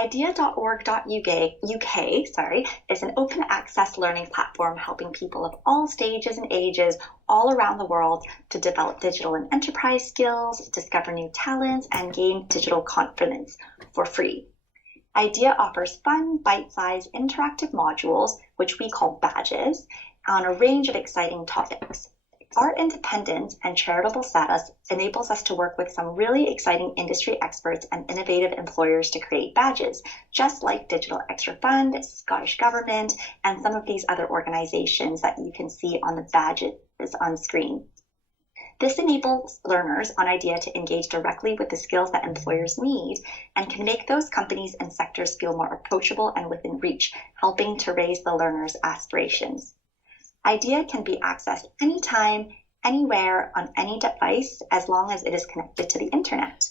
iDEA.org.uk is an open access learning platform helping people of all stages and ages all around the world to develop digital and enterprise skills, discover new talents, and gain digital confidence for free. iDEA offers fun, bite-sized, interactive modules, which we call badges, on a range of exciting topics. Our independent and charitable status enables us to work with some really exciting industry experts and innovative employers to create badges, just like Digital Extra Fund, Scottish Government, and some of these other organizations that you can see on the badges on screen. This enables learners on iDEA to engage directly with the skills that employers need and can make those companies and sectors feel more approachable and within reach, helping to raise the learners' aspirations. iDEA can be accessed anytime, anywhere, on any device, as long as it is connected to the internet.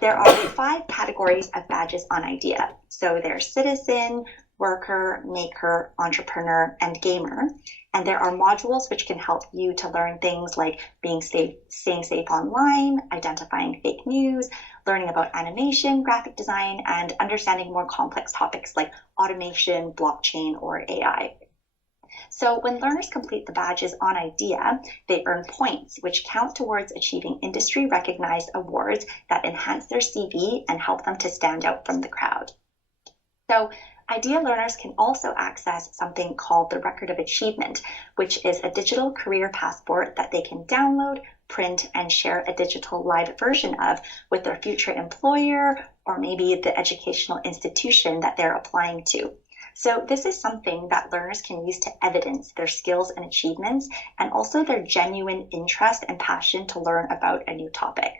There are 5 categories of badges on iDEA. So there's citizen, worker, maker, entrepreneur, and gamer. And there are modules which can help you to learn things like staying safe online, identifying fake news, learning about animation, graphic design, and understanding more complex topics like automation, blockchain, or AI. So when learners complete the badges on iDEA, they earn points, which count towards achieving industry-recognized awards that enhance their CV and help them to stand out from the crowd. So iDEA learners can also access something called the Record of Achievement, which is a digital career passport that they can download, print, and share a digital live version of with their future employer or maybe the educational institution that they're applying to. So this is something that learners can use to evidence their skills and achievements and also their genuine interest and passion to learn about a new topic.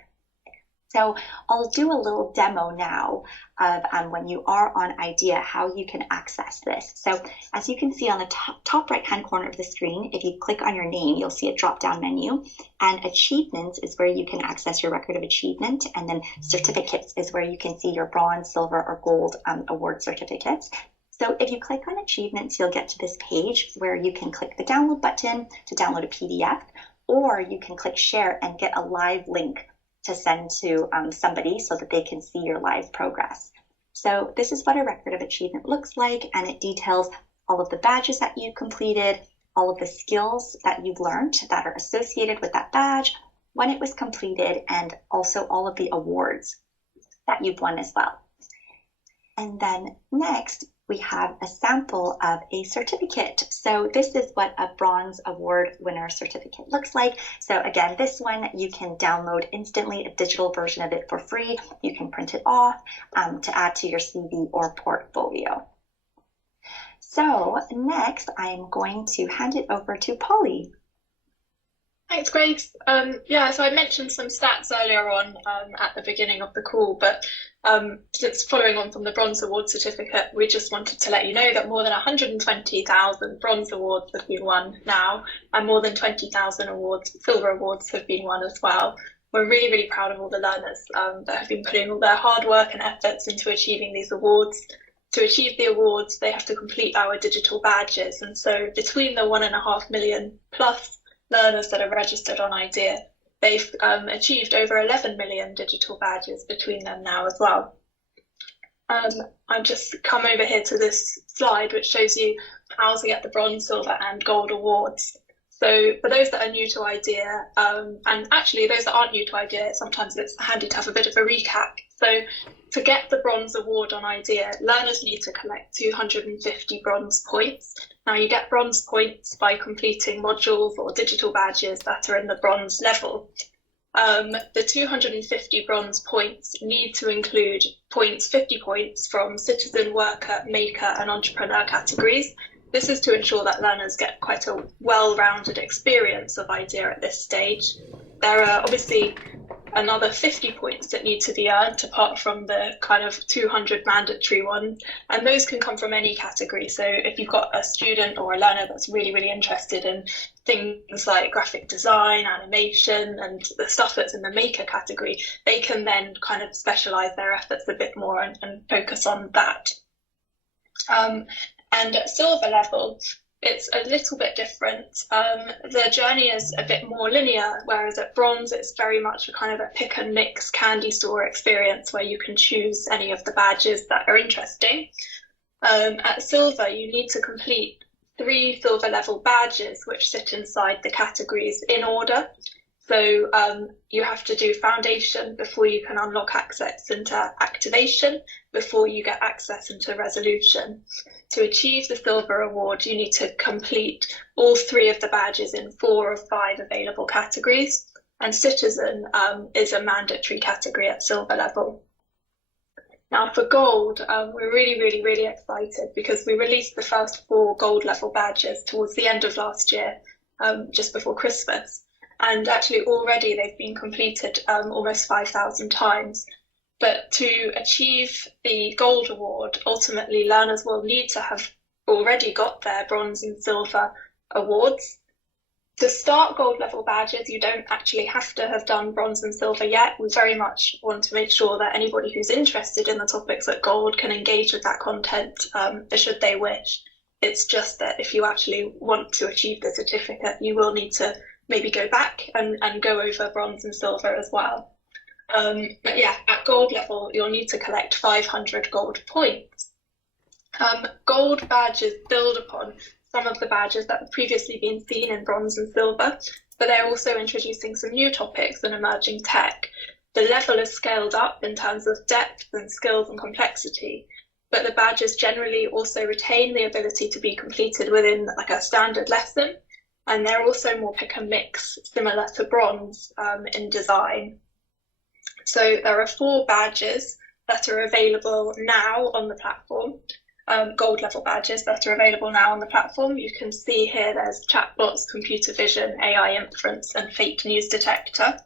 So I'll do a little demo now of when you are on iDEA, how you can access this. So as you can see on the top right-hand corner of the screen, if you click on your name, you'll see a drop-down menu. And achievements is where you can access your record of achievement. And then certificates is where you can see your bronze, silver, or gold award certificates. So if you click on achievements, you'll get to this page where you can click the download button to download a PDF, or you can click share and get a live link to send to somebody so that they can see your live progress. So this is what a record of achievement looks like, and it details all of the badges that you completed, all of the skills that you've learned that are associated with that badge, when it was completed, and also all of the awards that you've won as well. And then next, we have a sample of a certificate. So this is what a bronze award winner certificate looks like. So again, this one you can download instantly, a digital version of it for free. You can print it off to add to your CV or portfolio. So next, I'm going to hand it over to Polly. Thanks, Grace. So I mentioned some stats earlier on at the beginning of the call, but since following on from the Bronze Award certificate, we just wanted to let you know that more than 120,000 Bronze Awards have been won now, and more than 20,000 Silver Awards have been won as well. We're really, really proud of all the learners that have been putting all their hard work and efforts into achieving these awards. To achieve the awards, they have to complete our digital badges, and so between the 1.5 million plus learners that are registered on iDEA, they've achieved over 11 million digital badges between them now as well. I've just come over here to this slide which shows you how to get the bronze, silver and gold awards. So for those that are new to iDEA, and actually those that aren't new to iDEA, sometimes it's handy to have a bit of a recap. So to get the bronze award on iDEA, learners need to collect 250 bronze points. Now you get bronze points by completing modules or digital badges that are in the bronze level. The 250 bronze points need to include 50 points from citizen, worker, maker and entrepreneur categories. This is to ensure that learners get quite a well-rounded experience of iDEA at this stage. There are obviously another 50 points that need to be earned apart from the kind of 200 mandatory ones, and those can come from any category. So if you've got a student or a learner that's really, really interested in things like graphic design, animation, and the stuff that's in the maker category, they can then kind of specialize their efforts a bit more and focus on that. And at silver level, it's a little bit different. The journey is a bit more linear, whereas at bronze, it's very much a kind of a pick and mix candy store experience where you can choose any of the badges that are interesting. At silver, you need to complete 3 silver level badges, which sit inside the categories in order. So you have to do foundation before you can unlock access into activation, before you get access into resolution. To achieve the silver award, you need to complete all 3 of the badges in 4 of 5 available categories. And citizen is a mandatory category at silver level. Now for gold, we're really excited because we released the first 4 gold level badges towards the end of last year, just before Christmas. And actually already they've been completed almost 5,000 times. But to achieve the gold award, ultimately learners will need to have already got their bronze and silver awards. To start gold level badges, you don't actually have to have done bronze and silver yet. We very much want to make sure that anybody who's interested in the topics at gold can engage with that content should they wish. It's just that if you actually want to achieve the certificate, you will need to maybe go back and go over bronze and silver as well. But yeah, at gold level, you'll need to collect 500 gold points. Gold badges build upon some of the badges that have previously been seen in bronze and silver, but they're also introducing some new topics and emerging tech. The level is scaled up in terms of depth and skills and complexity, but the badges generally also retain the ability to be completed within like a standard lesson, and they're also more pick and mix, similar to bronze in design. So there are 4 badges that are available now on the platform. Gold level badges that are available now on the platform. You can see here there's chatbots, computer vision, AI inference, and fake news detector.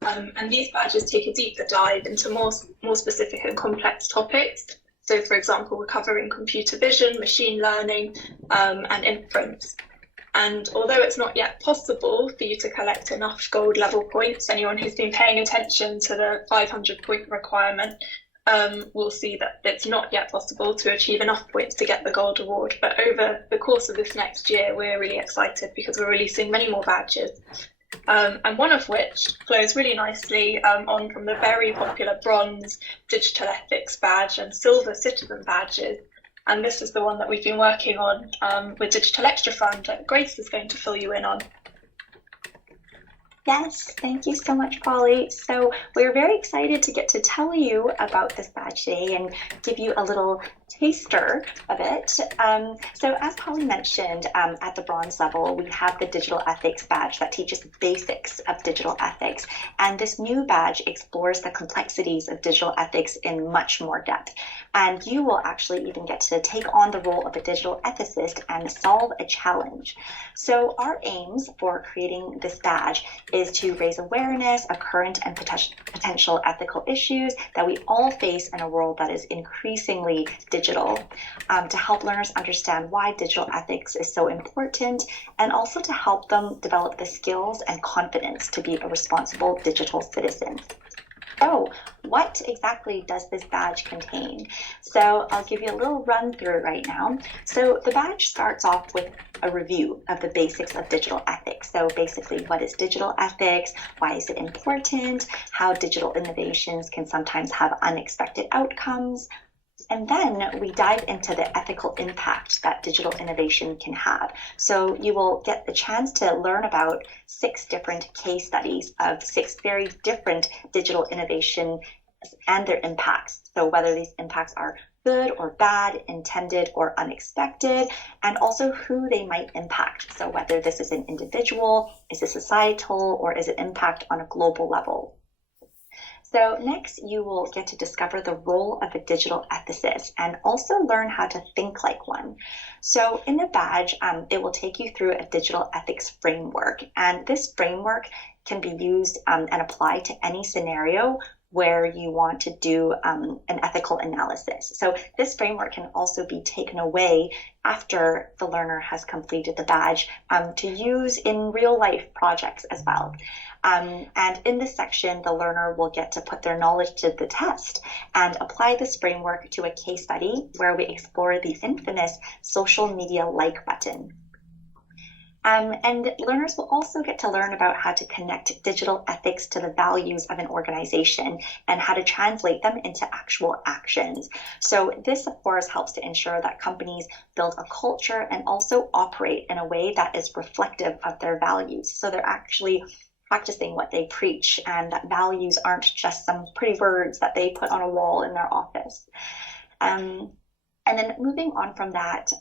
And these badges take a deeper dive into more specific and complex topics. So for example, we're covering computer vision, machine learning, and inference. And although it's not yet possible for you to collect enough gold level points, anyone who's been paying attention to the 500 point requirement will see that it's not yet possible to achieve enough points to get the gold award. But over the course of this next year, we're really excited because we're releasing many more badges. And one of which flows really nicely on from the very popular bronze digital ethics badge and silver citizen badges. And this is the one that we've been working on with Digital Extra Fund that Grace is going to fill you in on. Yes, thank you so much, Polly. So we're very excited to get to tell you about this badge today and give you a little taster of it. So as Polly mentioned, at the bronze level, we have the digital ethics badge that teaches the basics of digital ethics. And this new badge explores the complexities of digital ethics in much more depth. And you will actually even get to take on the role of a digital ethicist and solve a challenge. So our aims for creating this badge is to raise awareness of current and potential ethical issues that we all face in a world that is increasingly digital, to help learners understand why digital ethics is so important, and also to help them develop the skills and confidence to be a responsible digital citizen. So what exactly does this badge contain? So I'll give you a little run through right now. So the badge starts off with a review of the basics of digital ethics. So basically, what is digital ethics? Why is it important? How digital innovations can sometimes have unexpected outcomes. And then we dive into the ethical impact that digital innovation can have. So you will get the chance to learn about 6 different case studies of 6 very different digital innovation and their impacts. So whether these impacts are good or bad, intended or unexpected, and also who they might impact. So whether this is an individual, is it societal, or is it impact on a global level. So next, you will get to discover the role of a digital ethicist and also learn how to think like one. So in the badge, it will take you through a digital ethics framework. And this framework can be used and applied to any scenario where you want to do an ethical analysis. So this framework can also be taken away after the learner has completed the badge to use in real life projects as well. And in this section, the learner will get to put their knowledge to the test and apply this framework to a case study where we explore the infamous social media like button. And learners will also get to learn about how to connect digital ethics to the values of an organization and how to translate them into actual actions. So this, of course, helps to ensure that companies build a culture and also operate in a way that is reflective of their values. So they're actually practicing what they preach, and that values aren't just some pretty words that they put on a wall in their office. And then moving on from that,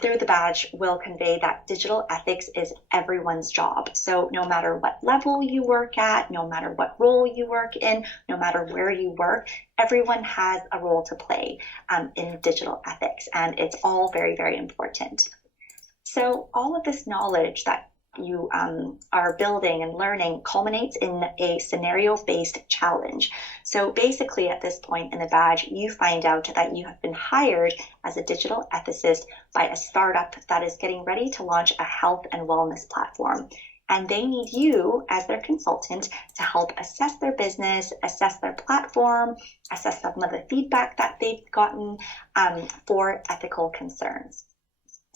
through the badge, will convey that digital ethics is everyone's job. So no matter what level you work at, no matter what role you work in, no matter where you work, everyone has a role to play in digital ethics, and it's all very, very important. So all of this knowledge that you are building and learning culminates in a scenario-based challenge. So basically at this point in the badge, you find out that you have been hired as a digital ethicist by a startup that is getting ready to launch a health and wellness platform. And they need you as their consultant to help assess their business, assess their platform, assess some of the feedback that they've gotten for ethical concerns.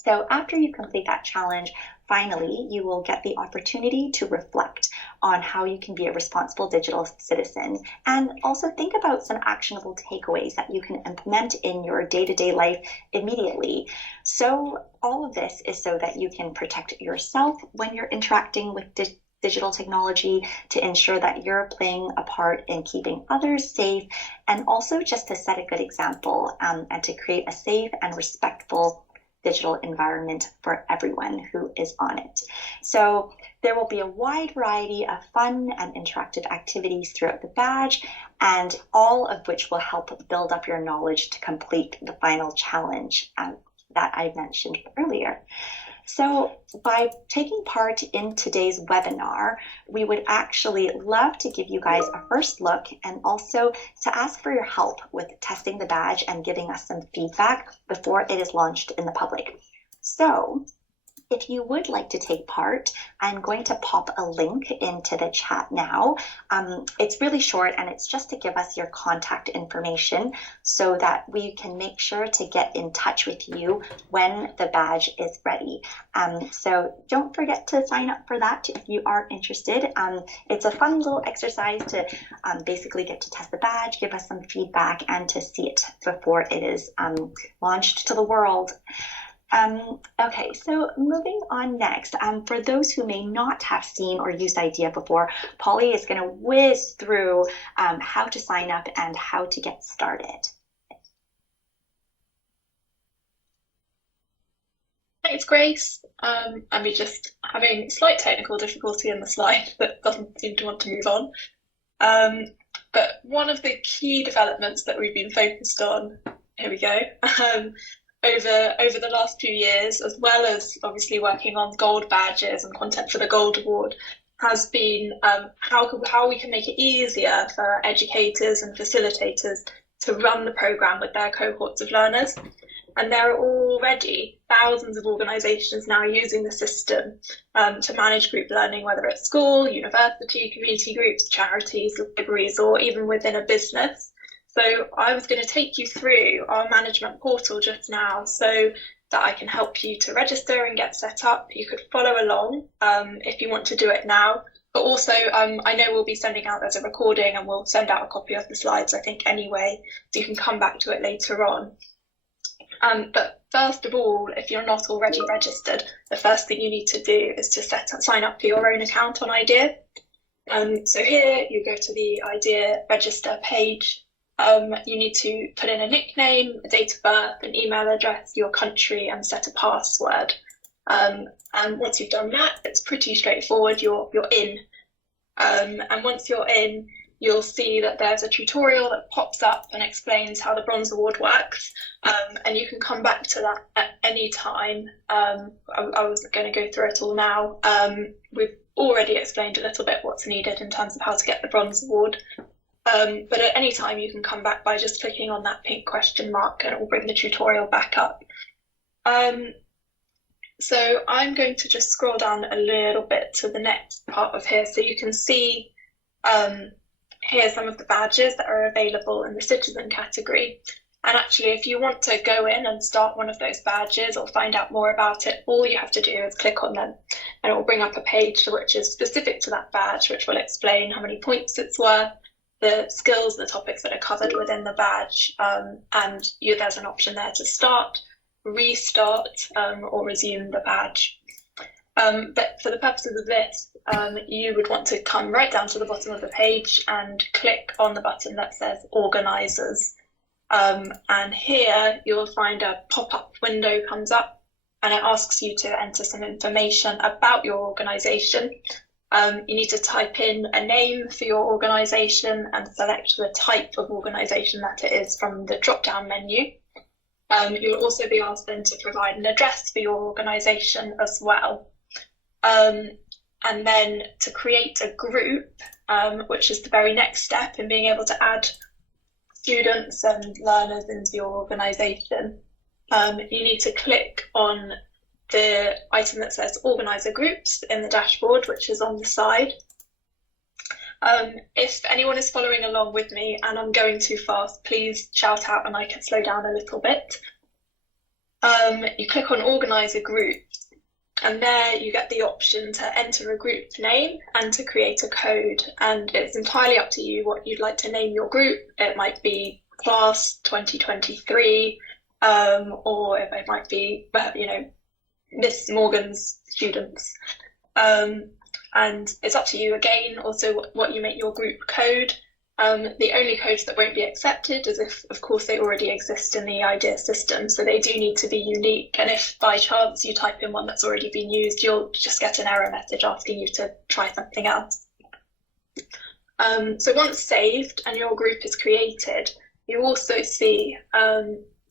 So after you complete that challenge, finally, you will get the opportunity to reflect on how you can be a responsible digital citizen, and also think about some actionable takeaways that you can implement in your day-to-day life immediately. So all of this is so that you can protect yourself when you're interacting with digital technology, to ensure that you're playing a part in keeping others safe, and also just to set a good example and to create a safe and respectful digital environment for everyone who is on it. So there will be a wide variety of fun and interactive activities throughout the badge, and all of which will help build up your knowledge to complete the final challenge that I mentioned earlier. So by taking part in today's webinar, we would actually love to give you guys a first look and also to ask for your help with testing the badge and giving us some feedback before it is launched in the public. So if you would like to take part, I'm going to pop a link into the chat now. It's really short, and it's just to give us your contact information so that we can make sure to get in touch with you when the badge is ready. So don't forget to sign up for that if you are interested. It's a fun little exercise to basically get to test the badge, give us some feedback, and to see it before it is launched to the world. Okay, so moving on next, for those who may not have seen or used iDEA before, Polly is going to whiz through how to sign up and how to get started. Thanks, Grace. And we're just having slight technical difficulty in the slide that doesn't seem to want to move on. But one of the key developments that we've been focused on, here we go, over the last few years, as well as obviously working on gold badges and content for the Gold Award, has been how we can make it easier for educators and facilitators to run the programme with their cohorts of learners. And there are already thousands of organisations now using the system to manage group learning, whether at school, university, community groups, charities, libraries, or even within a business. So I was going to take you through our management portal just now so that I can help you to register and get set up. You could follow along if you want to do it now. But also, I know we'll be sending out, there's a recording, and we'll send out a copy of the slides, I think, anyway, so you can come back to it later on. But first of all, if you're not already registered, the first thing you need to do is to sign up for your own account on iDEA. So here you go to the iDEA register page. You need to put in a nickname, a date of birth, an email address, your country, and set a password. And once you've done that, it's pretty straightforward. You're in. And once you're in, you'll see that there's a tutorial that pops up and explains how the Bronze Award works. And you can come back to that at any time. I wasn't going to go through it all now. We've already explained a little bit what's needed in terms of how to get the bronze award. But at any time you can come back by just clicking on that pink question mark and it will bring the tutorial back up. So I'm going to just scroll down a little bit to the next part of here so you can see here some of the badges that are available in the citizen category. And actually, if you want to go in and start one of those badges or find out more about it, all you have to do is click on them and it will bring up a page which is specific to that badge, which will explain how many points it's worth, the skills, the topics that are covered within the badge, and there's an option there to start, restart, or resume the badge. But for the purposes of this, you would want to come right down to the bottom of the page and click on the button that says Organisers. And here you'll find a pop-up window comes up and it asks you to enter some information about your organisation. You need to type in a name for your organisation and select the type of organisation that it is from the drop-down menu. You'll also be asked then to provide an address for your organisation as well. And then to create a group, which is the very next step in being able to add students and learners into your organisation, you need to click on the item that says Organiser Groups in the dashboard, which is on the side. If anyone is following along with me and I'm going too fast, please shout out and I can slow down a little bit. You click on Organiser Groups and there you get the option to enter a group name and to create a code, and it's entirely up to you what you'd like to name your group. It might be Class 2023, or it might be, Miss Morgan's students. And it's up to you again also what you make your group code. The only codes that won't be accepted is if, of course, they already exist in the iDEA system, so they do need to be unique. And if by chance you type in one that's already been used, you'll just get an error message asking you to try something else. So once saved and your group is created, you also see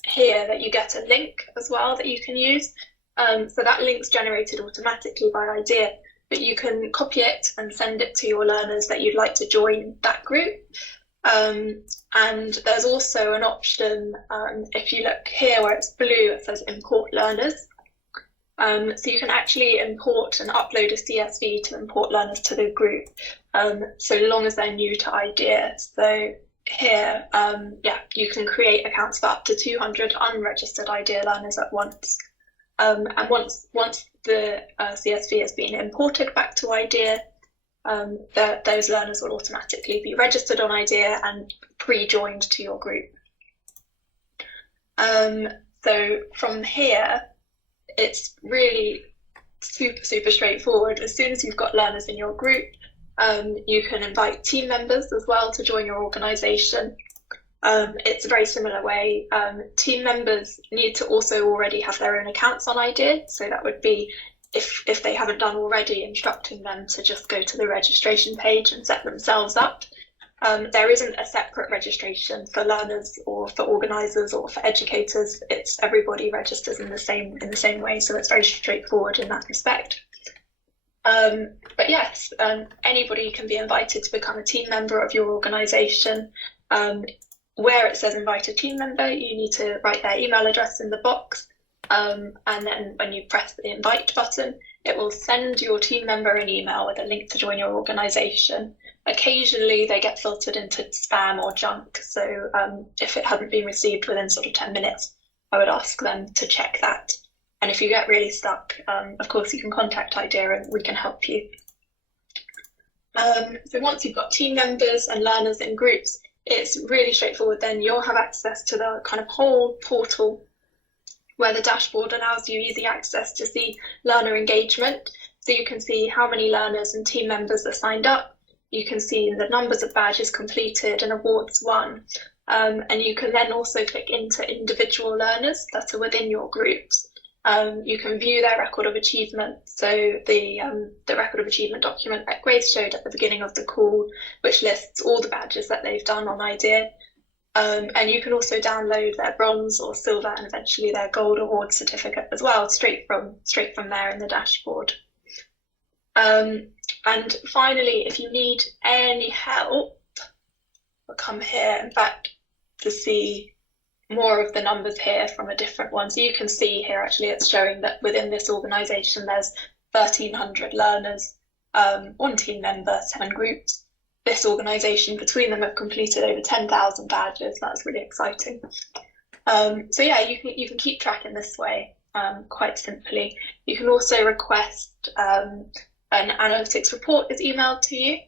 here that you get a link as well that you can use. So that link's generated automatically by iDEA, but you can copy it and send it to your learners that you'd like to join that group. And there's also an option, if you look here where it's blue, it says import learners. So you can actually import and upload a CSV to import learners to the group, so long as they're new to iDEA. So here, you can create accounts for up to 200 unregistered iDEA learners at once. And once the CSV has been imported back to iDEA, those learners will automatically be registered on iDEA and pre-joined to your group. So from here, it's really super straightforward. As soon as you've got learners in your group, you can invite team members as well to join your organisation. It's a very similar way. Team members need to also already have their own accounts on iDEA, so that would be, if they haven't done already, instructing them to just go to the registration page and set themselves up. There isn't a separate registration for learners or for organisers or for educators. It's everybody registers in the same way, so it's very straightforward in that respect. But yes, anybody can be invited to become a team member of your organisation. Where it says invite a team member, you need to write their email address in the box, and then when you press the invite button, it will send your team member an email with a link to join your organisation. Occasionally they get filtered into spam or junk, so if it hadn't been received within sort of 10 minutes, I would ask them to check that. And if you get really stuck, of course you can contact iDEA and we can help you. So once you've got team members and learners in groups, it's really straightforward. Then you'll have access to the kind of whole portal where the dashboard allows you easy access to see learner engagement. So you can see how many learners and team members are signed up. You can see the numbers of badges completed and awards won. And you can then also click into individual learners that are within your groups. You can view their record of achievement. So the record of achievement document that Grace showed at the beginning of the call, which lists all the badges that they've done on iDEA. And you can also download their bronze or silver and eventually their gold award certificate as well, straight from there in the dashboard. And finally, if you need any help, I'll come here, in fact, to see more of the numbers here from a different one. So you can see here, actually, it's showing that within this organisation, there's 1,300 learners, 1 team member, 7 groups. This organisation, between them, have completed over 10,000 badges. That's really exciting. So yeah, you can keep track in this way, quite simply. You can also request an analytics report is emailed to you.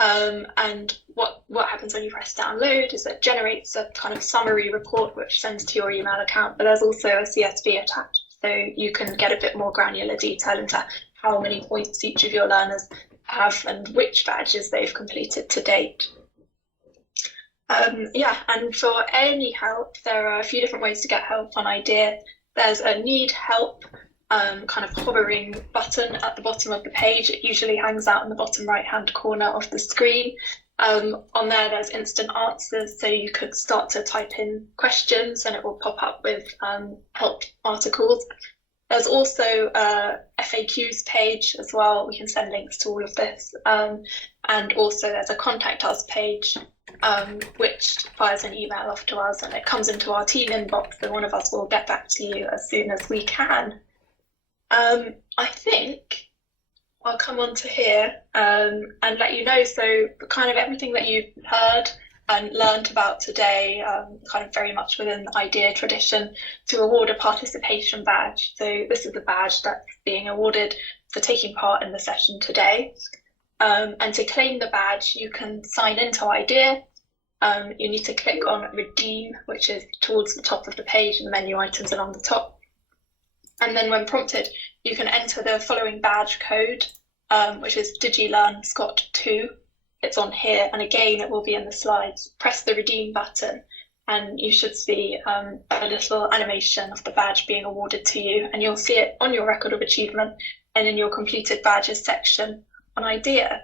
And what happens when you press download is it generates a kind of summary report which sends to your email account, but there's also a CSV attached, so you can get a bit more granular detail into how many points each of your learners have and which badges they've completed to date. Yeah, and for any help, there are a few different ways to get help on iDEA. There's a need help kind of hovering button at the bottom of the page. It usually hangs out in the bottom right hand corner of the screen. On there, there's instant answers, so you could start to type in questions and it will pop up with help articles. There's also a FAQs page as well. We can send links to all of this. And also there's a contact us page, which fires an email off to us and it comes into our team inbox, and one of us will get back to you as soon as we can. I think I'll come on to here and let you know, so kind of everything that you've heard and learned about today, kind of very much within the iDEA tradition, to award a participation badge. So this is a badge that's being awarded for taking part in the session today. And to claim the badge, you can sign into iDEA. You need to click on Redeem, which is towards the top of the page, and menu items along the top. And then when prompted, you can enter the following badge code, which is DigiLearnScott2. It's on here, and again, it will be in the slides. Press the Redeem button, and you should see a little animation of the badge being awarded to you, and you'll see it on your record of achievement and in your completed badges section on iDEA.